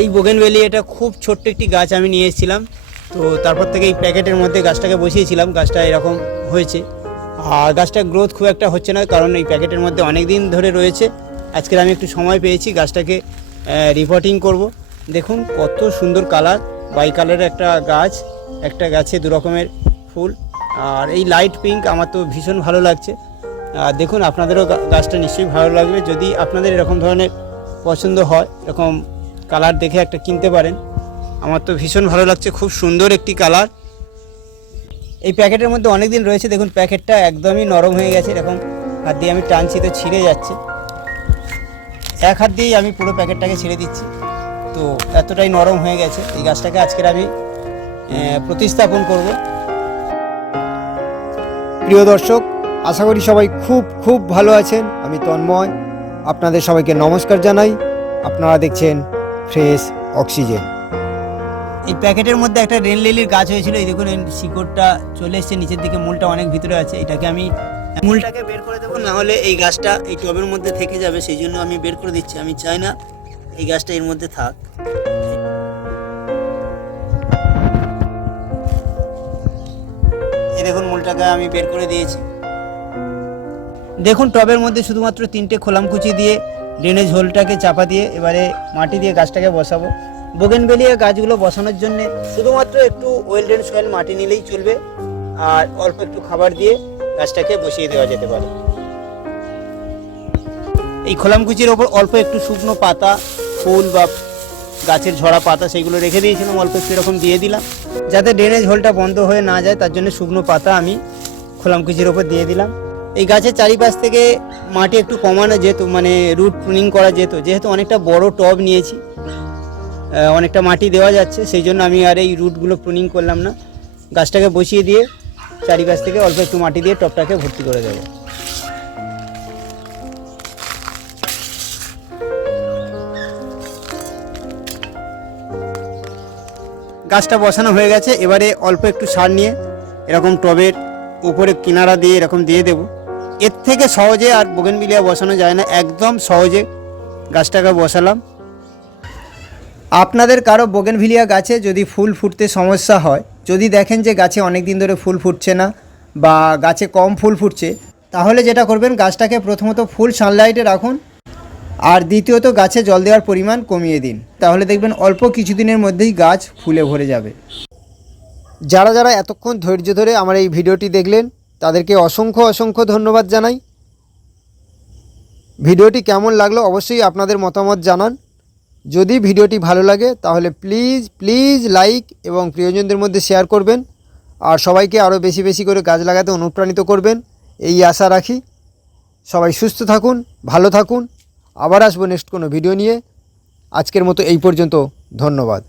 এই বোগেনভেলি এটা খুব ছোট্ট একটি গাছ আমি নিয়ে এসেছিলাম। তো তারপর থেকে এই প্যাকেটের মধ্যে গাছটাকে বসিয়েছিলাম, গাছটা এরকম হয়েছে। আর গাছটার গ্রোথ খুব একটা হচ্ছে না, কারণ এই প্যাকেটের মধ্যে অনেক দিন ধরে রয়েছে। আজকের আমি একটু সময় পেয়েছি গাছটাকে রিপোর্টিং করব। দেখুন কত সুন্দর কালার বাই কালারের একটা গাছ, একটা গাছে দু রকমের ফুল। আর এই লাইট পিঙ্ক আমার তো ভীষণ ভালো লাগছে। আর দেখুন আপনাদেরও গাছটা নিশ্চয়ই ভালো লাগবে। যদি আপনাদের এরকম ধরনের পছন্দ হয়, এরকম কালার দেখে একটা কিনতে পারেন। আমার তো ভীষণ ভালো লাগছে, খুব সুন্দর একটি কালার। এই প্যাকেটের মধ্যে অনেক দিন রয়েছে, দেখুন প্যাকেটটা একদমই নরম হয়ে গেছে, এরকম হাত দিয়ে আমি টানছি, তো ছিঁড়ে যাচ্ছে। এক হাত দিয়েই আমি পুরো প্যাকেটটাকে ছিঁড়ে দিচ্ছি। তো এতটাই নরম হয়ে গেছে, এই গাছটাকে আজকের আমি প্রতিস্থাপন করব। প্রিয় দর্শক, আশা করি সবাই খুব খুব ভালো আছেন। আমি তন্ময়, আপনাদের সবাইকে নমস্কার জানাই। আপনারা দেখছেন ফ্রেশ অক্সিজেন। এই প্যাকেটের মধ্যে একটা রেন লিলির গাছ হয়েছিল। এই দেখুন শিকড়টা চলে এসছে, নিচের দিকে মূলটা অনেক ভিতরে আছে। এটাকে আমি, মূলটাকে বের করে দেবো, না হলে এই গাছটা এই টবের মধ্যে থেকে যাবে। সেই জন্য আমি বের করে দিচ্ছি। আমি চাই না এই গাছটা এর মধ্যে থাক। দেখুন, মূলটাকে আমি বের করে দিয়েছি। দেখুন, টবের মধ্যে শুধুমাত্র তিনটে খোলামকুচি দিয়ে ড্রেনেজ হোলটাকে চাপা দিয়ে এবারে মাটি দিয়ে গাছটাকে বসাবো। বোগেনবেলিয়া গাছগুলো বসানোর জন্য শুধুমাত্র একটু ওয়েল ড্রেন সয়েল মাটি নিলেই চলবে, আর অল্প একটু খাবার দিয়ে গাছটাকে বসিয়ে দেওয়া যেতে পারে। এই খোলামকুচির ওপর অল্প একটু শুকনো পাতা, ফুল বা গাছের ঝরা পাতা সেগুলো রেখে দিয়েছিলাম, অল্প একটু এরকম দিয়ে দিলাম। যাতে ড্রেনেজ হোলটা বন্ধ হয়ে না যায়, তার জন্য শুকনো পাতা আমি খোলামকুচির ওপর দিয়ে দিলাম। এই গাছের চারিপাশ থেকে মাটি একটু কমানো যেত মানে রুট প্রুনিং করা যেত। যেহেতু অনেকটা বড় টব নিয়েছি অনেকটা মাটি দেওয়া যাচ্ছে, সেই জন্য আমি আর এই রুটগুলো প্রুনিং করলাম না। গাছটাকে বসিয়ে দিয়ে চারিপাশ থেকে অল্প একটু মাটি দিয়ে টবটাকে ভর্তি করে দেবো। গাছটা বসানো হয়ে গেছে, এবারে অল্প একটু সার নিয়ে এরকম টবের উপরে কিনারা দিয়ে এরকম দিয়ে দেব। এর থেকে সহজে আর বোগেনবিলিয়া বসানো যায় না। একদম সহজে গাছটাকে বসালাম। আপনাদের কারও বোগেনভিলিয়া গাছে যদি ফুল ফুটতে সমস্যা হয়, যদি দেখেন যে গাছে অনেক দিন ধরে ফুল ফুটছে না বা গাছে কম ফুল ফুটছে, তাহলে যেটা করবেন, গাছটাকে প্রথমত ফুল সানলাইটে রাখুন আর দ্বিতীয়ত গাছে জল দেওয়ার পরিমাণ কমিয়ে দিন। তাহলে দেখবেন অল্প কিছুদিনের মধ্যেই গাছ ফুলে ভরে যাবে। যারা যারা এতক্ষণ ধৈর্য ধরে আমার এই ভিডিওটি দেখলেন তাদেরকে অসংখ্য অসংখ্য ধন্যবাদ জানাই। ভিডিওটি কেমন লাগল অবশ্যই আপনাদের মতামত জানান। যদি ভিডিওটি ভালো লাগে তাহলে প্লিজ প্লিজ লাইক এবং প্রিয়জনদের মধ্যে শেয়ার করবেন। আর সবাইকে আরও বেশি বেশি করে গাছ লাগাতে অনুপ্রাণিত করবেন। এই আশা রাখি। সবাই সুস্থ থাকুন, ভালো থাকুন। আবার আসব নেক্সট কোনো ভিডিও নিয়ে। আজকের মতো এই পর্যন্ত। ধন্যবাদ।